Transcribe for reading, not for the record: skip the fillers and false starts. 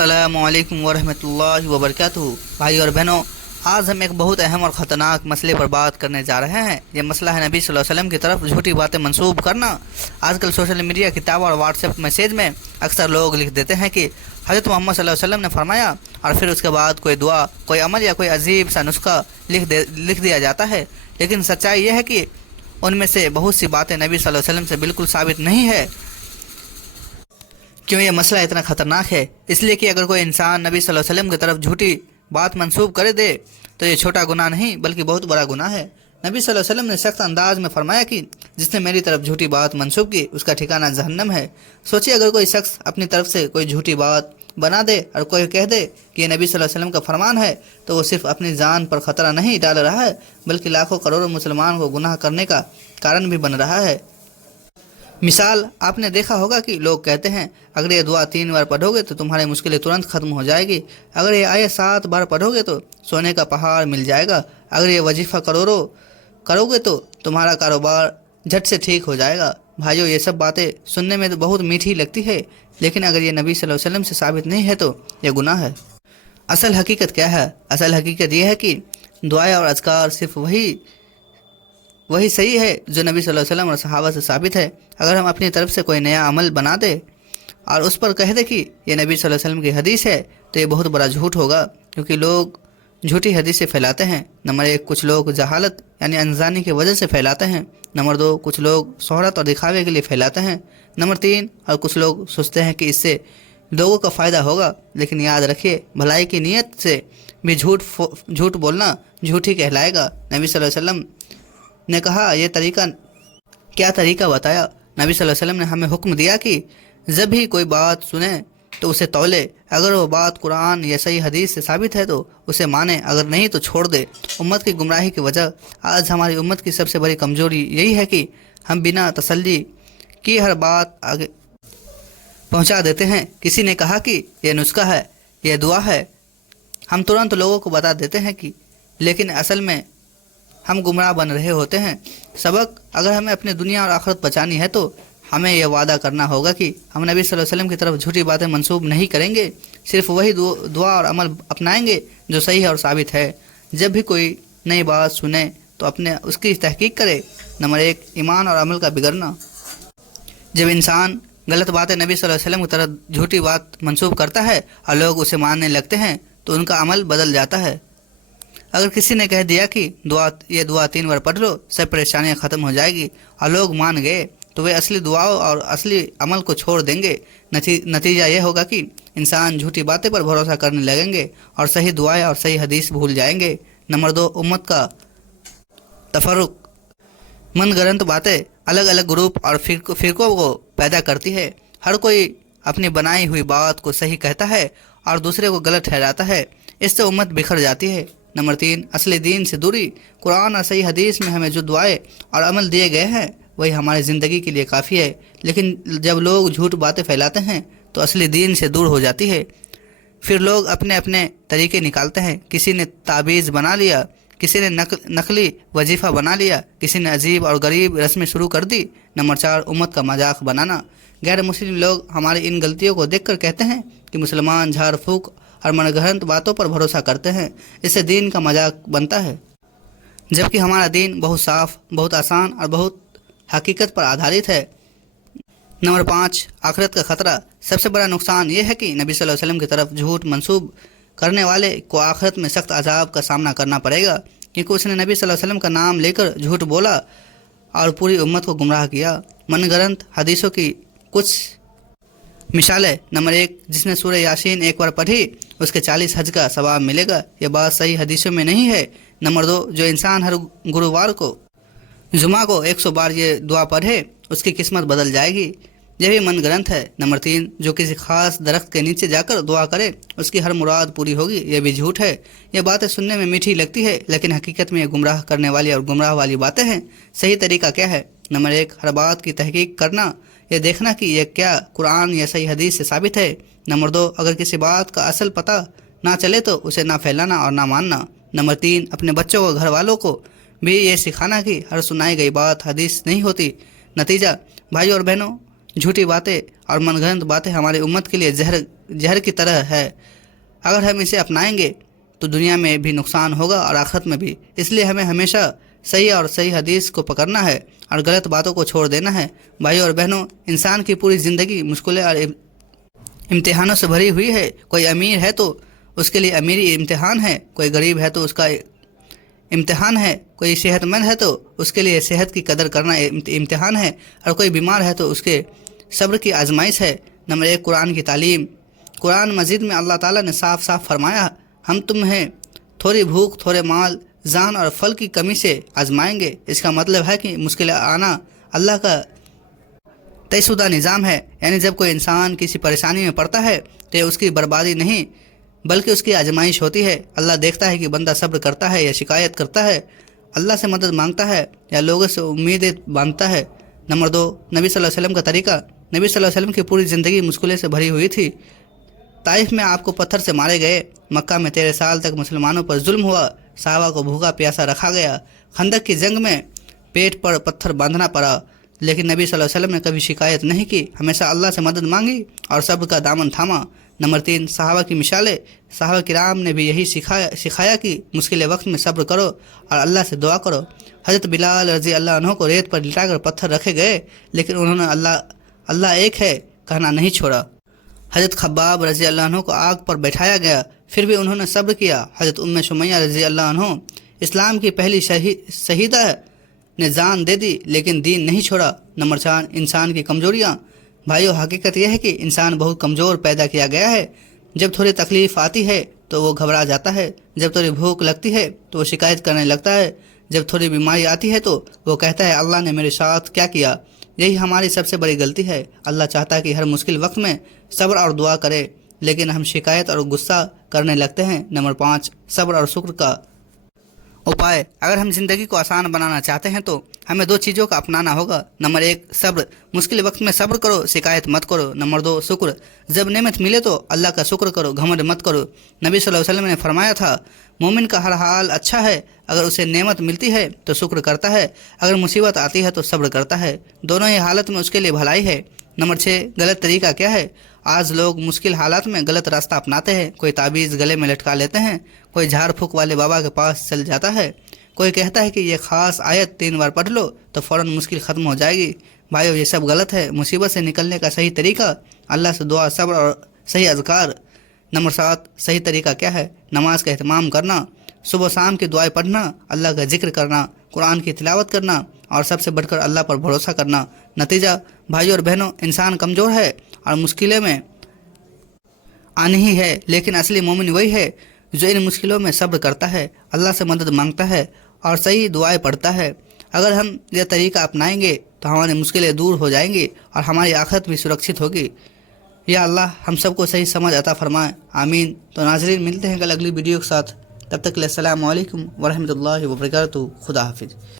अस्सलाम वालेकुम वरहमतुल्लाहि वबरकातुहू। भाई और बहनों, आज हम एक बहुत अहम और ख़तरनाक मसले पर बात करने जा रहे हैं। ये मसला है नबी सल्लल्लाहु अलैहि वसल्लम की तरफ झूठी बातें मंसूब करना। आजकल सोशल मीडिया, किताब और व्हाट्सएप मैसेज में अक्सर लोग लिख देते हैं कि हज़रत मोहम्मद सल्लल्लाहु अलैहि वसल्लम ने फरमाया, और फिर उसके बाद कोई दुआ, कोई अमल या कोई अजीब सा नुस्खा लिख दिया जाता है। लेकिन सच्चाई यह है कि उनमें से बहुत सी बातें नबी सल्लल्लाहु अलैहि वसल्लम से बिल्कुल साबित नहीं है। क्यों ये मसला इतना ख़तरनाक है? इसलिए कि अगर कोई इंसान नबी सल्लल्लाहु अलैहि वसल्लम की तरफ झूठी बात मंसूब करे दे तो ये छोटा गुनाह नहीं बल्कि बहुत बड़ा गुनाह है। नबी सल्लल्लाहु अलैहि वसल्लम ने सख्त अंदाज में फरमाया कि जिसने मेरी तरफ झूठी बात मंसूब की उसका ठिकाना जहन्नम है। सोचिए, अगर कोई शख्स अपनी तरफ से कोई झूठी बात बना दे और कोई कह दे कि ये नबी सल्लल्लाहु अलैहि वसल्लम का फरमान है, तो वो सिर्फ अपनी जान पर ख़तरा नहीं डाल रहा है बल्कि लाखों करोड़ों मुसलमान को गुनाह करने का कारण भी बन रहा है। मिसाल, आपने देखा होगा कि लोग कहते हैं, अगर ये दुआ 3 बार पढ़ोगे तो तुम्हारी मुश्किलें तुरंत ख़त्म हो जाएगी। अगर ये आयत 7 बार पढ़ोगे तो सोने का पहाड़ मिल जाएगा। अगर ये वजीफ़ा करोगे तो तुम्हारा कारोबार झट से ठीक हो जाएगा। भाइयों, ये सब बातें सुनने में तो बहुत मीठी लगती है, लेकिन अगर ये नबी सल्लल्लाहु अलैहि वसल्लम से साबित नहीं है तो ये गुनाह है। असल हकीकत क्या है? असल हकीकत यह है कि दुआएं और अज़कार सिर्फ वही सही है जो नबी सल्लल्लाहु अलैहि वसल्लम और सहाबा से साबित है। अगर हम अपनी तरफ से कोई नया अमल बना दे और उस पर कह दे कि ये नबी सल्लल्लाहु अलैहि वसल्लम की हदीस है, तो ये बहुत बड़ा झूठ होगा, क्योंकि लोग झूठी हदीसें फैलाते हैं। नंबर 1, कुछ लोग जहालत यानी अनजानी की वजह से फैलाते हैं। नंबर 2, कुछ लोग शोहरत और दिखावे के लिए फैलाते हैं। नंबर 3, और कुछ लोग सोचते हैं कि इससे लोगों का फ़ायदा होगा। लेकिन याद रखिए, भलाई की नीयत से भी झूठ बोलना झूठ ही कहलाएगा। नबी सल्लल्लाहु अलैहि वसल्लम ने कहा, यह तरीका क्या तरीका बताया? नबी सल्लल्लाहु अलैहि वसल्लम ने हमें हुक्म दिया कि जब भी कोई बात सुने तो उसे तौले। अगर वो बात कुरान या सही हदीस से साबित है तो उसे माने, अगर नहीं तो छोड़ दे। उम्मत की गुमराही की वजह आज हमारी उम्मत की सबसे बड़ी कमजोरी यही है कि हम बिना तसल्ली की हर बात आगे पहुंचा देते हैं। किसी ने कहा कि यह नुस्खा है, यह दुआ है, हम तुरंत लोगों को बता देते हैं कि, लेकिन असल में हम गुमराह बन रहे होते हैं। सबक, अगर हमें अपनी दुनिया और आखिरत बचानी है तो हमें यह वादा करना होगा कि हम नबी सल्लल्लाहु अलैहि वसल्लम की तरफ झूठी बातें मंसूब नहीं करेंगे, सिर्फ वही दुआ और अमल अपनाएंगे जो सही है और साबित है। जब भी कोई नई बात सुने तो अपने उसकी तहकीक करे। नंबर 1, ईमान और अमल का बिगड़ना। जब इंसान गलत बातें नबी सल्लल्लाहु अलैहि वसल्लम की तरफ झूठी बात मंसूब करता है और लोग उसे मानने लगते हैं तो उनका अमल बदल जाता है। अगर किसी ने कह दिया कि ये दुआ 3 बार पढ़ लो, सब परेशानियां ख़त्म हो जाएगी, और लोग मान गए, तो वे असली दुआओं और असली अमल को छोड़ देंगे। नतीजा यह होगा कि इंसान झूठी बातें पर भरोसा करने लगेंगे और सही दुआएं और सही हदीस भूल जाएंगे। नंबर 2, उम्मत का तफर्रुक। मनगढ़ंत बातें अलग अलग ग्रुप और फिरकों को पैदा करती है। हर कोई अपनी बनाई हुई बात को सही कहता है और दूसरे को गलत ठहराता है। इससे उम्मत बिखर जाती है। नंबर 3, असली दीन से दूरी। कुरान और सही हदीस में हमें जो दुआएं और अमल दिए गए हैं वही हमारी ज़िंदगी के लिए काफ़ी है। लेकिन जब लोग झूठ बातें फैलाते हैं तो असली दीन से दूर हो जाती है। फिर लोग अपने अपने तरीके निकालते हैं। किसी ने ताबीज़ बना लिया, किसी ने नकली वजीफ़ा बना लिया, किसी ने अजीब और गरीब रस्में शुरू कर दी। नंबर 4, उम्मत का मजाक बनाना। गैर मुस्लिम लोग हमारी इन गलतियों को देखकर कहते हैं कि मुसलमान झाड़ फूक और मनगढ़ंत बातों पर भरोसा करते हैं, इससे दीन का मजाक बनता है। जबकि हमारा दीन बहुत साफ, बहुत आसान और बहुत हकीकत पर आधारित है। नंबर 5, आखिरत का खतरा। सबसे बड़ा नुकसान यह है कि नबी सल्लल्लाहु अलैहि वसल्लम की तरफ झूठ मंसूब करने वाले को आखिरत में सख्त अजाब का सामना करना पड़ेगा, क्योंकि उसने नबी सल्लल्लाहु अलैहि वसल्लम का नाम लेकर झूठ बोला और पूरी उम्मत को गुमराह किया। मनगढ़ंत हदीसों की कुछ मिसालें। नंबर 1, जिसने सूरह यासीन 1 बार पढ़ी उसके 40 हज का सवाब मिलेगा। यह बात सही हदीसों में नहीं है। नंबर 2, जो इंसान हर गुरुवार को जुमा को 100 बार ये दुआ पढ़े उसकी किस्मत बदल जाएगी। यह भी मनगढ़ंत है। नंबर 3, जो किसी खास दरख्त के नीचे जाकर दुआ करे उसकी हर मुराद पूरी होगी। यह भी झूठ है। यह बातें सुनने में मीठी लगती है, लेकिन हकीकत में ये गुमराह करने वाली और गुमराह वाली बातें हैं। सही तरीका क्या है? नंबर 1, हर बात की तहकीक करना, यह देखना कि यह क्या कुरान या सही हदीस से साबित है। नंबर 2, अगर किसी बात का असल पता ना चले तो उसे ना फैलाना और ना मानना। नंबर 3, अपने बच्चों को, घर वालों को भी ये सिखाना कि हर सुनाई गई बात हदीस नहीं होती। नतीजा, भाइयों और बहनों, جھوٹی باتیں اور من گھڑت باتیں ہماری امت کے لیے زہر کی طرح ہے۔ اگر ہم اسے اپنائیں گے تو دنیا میں بھی نقصان ہوگا اور آخرت میں بھی۔ اس لیے ہمیں ہمیشہ صحیح اور صحیح حدیث کو پکڑنا ہے اور غلط باتوں کو چھوڑ دینا ہے۔ بھائیوں اور بہنوں، انسان کی پوری زندگی مشکلیں اور امتحانوں سے بھری ہوئی ہے۔ کوئی امیر ہے تو اس کے لیے امیری امتحان ہے، کوئی غریب ہے تو اس کا امتحان ہے، کوئی صحت مند ہے تو اس کے لیے صحت کی قدر کرنا امتحان ہے، اور کوئی بیمار ہے تو اس کے صبر کی آزمائش ہے۔ نمبر 1، قرآن کی تعلیم۔ قرآن مجید میں اللہ تعالیٰ نے صاف صاف فرمایا، ہم تمہیں تھوڑی بھوک، تھوڑے مال، جان اور پھل کی کمی سے آزمائیں گے۔ اس کا مطلب ہے کہ مشکل آنا اللہ کا طے شدہ نظام ہے، یعنی جب کوئی انسان کسی پریشانی میں پڑتا ہے تو یہ اس کی بربادی نہیں بلکہ اس کی آزمائش ہوتی ہے۔ اللہ دیکھتا ہے کہ بندہ صبر کرتا ہے یا شکایت کرتا ہے، اللہ سے مدد مانگتا ہے یا لوگوں سے امیدیں باندھتا ہے۔ نمبر 2، نبی صلی اللہ علیہ وسلم کا طریقہ۔ نبی صلی اللہ علیہ وسلم کی پوری زندگی مشکلیں سے بھری ہوئی تھی۔ طائف میں آپ کو پتھر سے مارے گئے، مکہ میں 13 سال تک مسلمانوں پر ظلم ہوا، صحابہ کو بھوکا پیاسا رکھا گیا، خندق کی جنگ میں پیٹ پر پتھر باندھنا پڑا، لیکن نبی صلی اللہ علیہ وسلم نے کبھی شکایت نہیں کی، ہمیشہ اللہ سے مدد مانگی اور صبر کا دامن تھاما۔ نمبر 3، صحابہ کی مثالیں۔ صحابہ کرام نے بھی یہی سکھایا کہ مشکل وقت میں صبر کرو اور اللہ سے دعا کرو۔ حضرت بلال رضی اللہ عنہ کو ریت پر لٹا کر پتھر رکھے گئے، لیکن انہوں نے اللہ ایک ہے کہنا نہیں چھوڑا۔ حضرت خباب رضی اللہ عنہ کو آگ پر بیٹھایا گیا، پھر بھی انہوں نے صبر کیا۔ حضرت ام سمیہ رضی اللہ عنہ اسلام کی پہلی شہیدہ نے جان دے دی لیکن دین نہیں چھوڑا۔ نمبر 4، انسان کی کمزوریاں۔ بھائیو، حقیقت یہ ہے کہ انسان بہت کمزور پیدا کیا گیا ہے۔ جب تھوڑی تکلیف آتی ہے تو وہ گھبرا جاتا ہے، جب تھوڑی بھوک لگتی ہے تو وہ شکایت کرنے لگتا ہے، جب تھوڑی بیماری آتی ہے تو وہ کہتا ہے اللہ نے میرے ساتھ کیا کیا۔ یہی ہماری سب سے بڑی غلطی ہے۔ اللہ چاہتا ہے کہ ہر مشکل وقت میں صبر اور دعا کرے، لیکن ہم شکایت اور غصہ کرنے لگتے ہیں۔ نمبر 5، صبر اور شکر کا اپائے۔ اگر ہم زندگی کو آسان بنانا چاہتے ہیں تو ہمیں 2 چیزوں کا اپنانا ہوگا۔ نمبر 1، صبر، مشکل وقت میں صبر کرو، شکایت مت کرو۔ نمبر 2، شکر، جب نعمت ملے تو اللہ کا شکر کرو، گھمنڈ مت کرو۔ نبی صلی اللہ علیہ وسلم نے فرمایا تھا، مومن کا ہر حال اچھا ہے، اگر اسے نعمت ملتی ہے تو شکر کرتا ہے، اگر مصیبت آتی ہے تو صبر کرتا ہے، دونوں ہی حالت میں اس کے لیے بھلائی ہے۔ نمبر 6، غلط طریقہ کیا ہے؟ آج لوگ مشکل حالات میں غلط راستہ اپناتے ہیں۔ کوئی تعویذ گلے میں لٹکا لیتے ہیں، کوئی جھاڑ پھونک والے بابا کے پاس چل جاتا ہے، کوئی کہتا ہے کہ یہ خاص آیت 3 بار پڑھ لو تو فوراً مشکل ختم ہو جائے گی۔ بھائیو، یہ سب غلط ہے۔ مصیبت سے نکلنے کا صحیح طریقہ اللہ سے دعا، صبر اور صحیح اذکار۔ نمبر 7، صحیح طریقہ کیا ہے؟ نماز کا اہتمام کرنا، صبح و شام کی دعائیں پڑھنا، اللہ کا ذکر کرنا، قرآن کی تلاوت کرنا اور سب سے بڑھ کر اللہ پر بھروسہ کرنا۔ نتیجہ بھائیو اور بہنوں، انسان کمزور ہے اور مشکلیں میں آنی ہی ہے، لیکن اصلی مومن وہی ہے جو ان مشکلوں میں صبر کرتا ہے، اللہ سے مدد مانگتا ہے اور صحیح دعائیں پڑھتا ہے۔ اگر ہم یہ طریقہ اپنائیں گے تو ہماری مشکلیں دور ہو جائیں گی اور ہماری آخرت بھی سرکشت ہوگی۔ یا اللہ ہم سب کو صحیح سمجھ عطا فرمائے، آمین۔ تو ناظرین، ملتے ہیں کل اگلی ویڈیو کے ساتھ، تب تک کے لیے السلام علیکم ورحمۃ اللہ وبرکاتہ۔ خدا حافظ۔